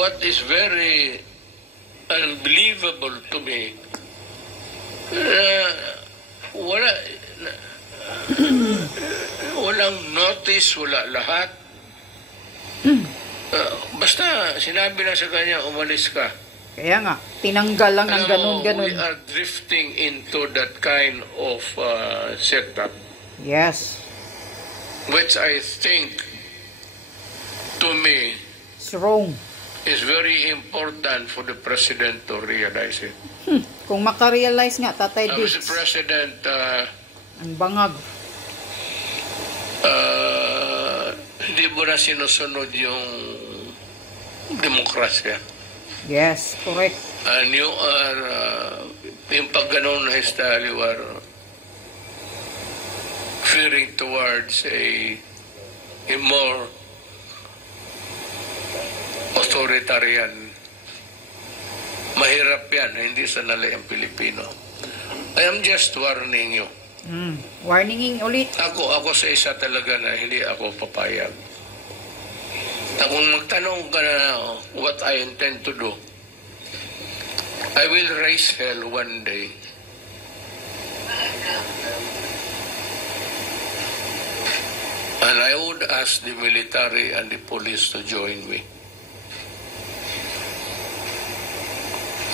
what is very unbelievable to me, walang notice, wala lahat. Basta sinabi lang sa kanya, umalis ka. Kaya nga, tinanggal lang ng ganun-ganun. We are drifting into that kind of setup. Yes. Which I think, to me, it's wrong. Is very important for the President to realize it. Kung makarealize nga, Tatay Diggs. Mr. President, ang bangag. hindi mo na sinusunod yung demokrasya. Yes, correct. And you are, yung pag ganun na style, you are veering towards a more authoritarian. Mahirap yan, hindi sanali ang Pilipino. I am just warning you. Warninging ulit. Ako sa isa talaga na hindi ako papayag. Na kung magtanong ka na what I intend to do, I will raise hell one day. And I would ask the military and the police to join me.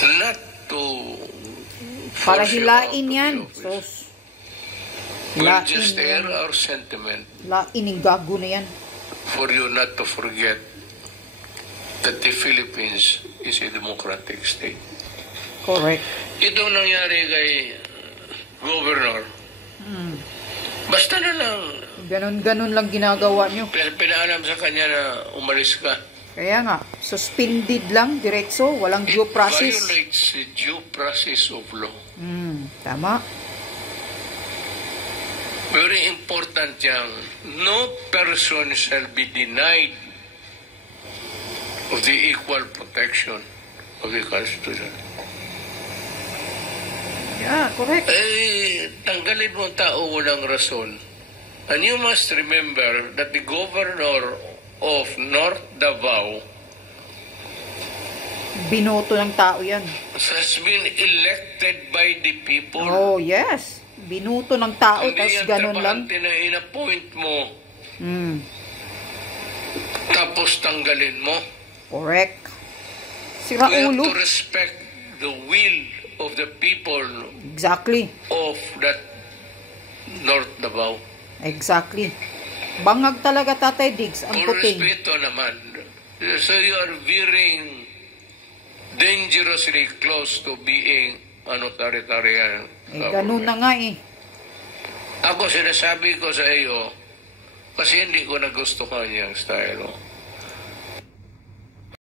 Not to para hilain yan. So, we'll just air our sentiment. Lain yung gago na yan. For you not to forget that the Philippines is a democratic state. Correct. Ito nangyari kay Governor. Basta na lang. Ganon-ganon lang ginagawa nyo. Pinaalam sa kanya na umalis ka. Kaya nga, suspended lang, diretso, walang due process. It violates the due process of law. Tama. Very important yang no person shall be denied of the equal protection of the Constitution. Yeah, correct. Tanggalin mo tao walang rason. And you must remember that the governor of North Davao binoto ng tao yan. has been elected by the people. Oh, yes. Binuto ng tao, tapos ganun lang. Hindi yan in-appoint mo. Tapos tanggalin mo. Correct. Sira We have ulo. to respect the will of the people. Exactly. Of that North Davao. Exactly. Bangag talaga, Tatay Diggs, ang puting. Por respeto naman. So you are veering dangerously close to being an authoritarian. Ganun na nga eh. Ako sinasabi ko sa iyo, kasi hindi ko nagustuhan yung style.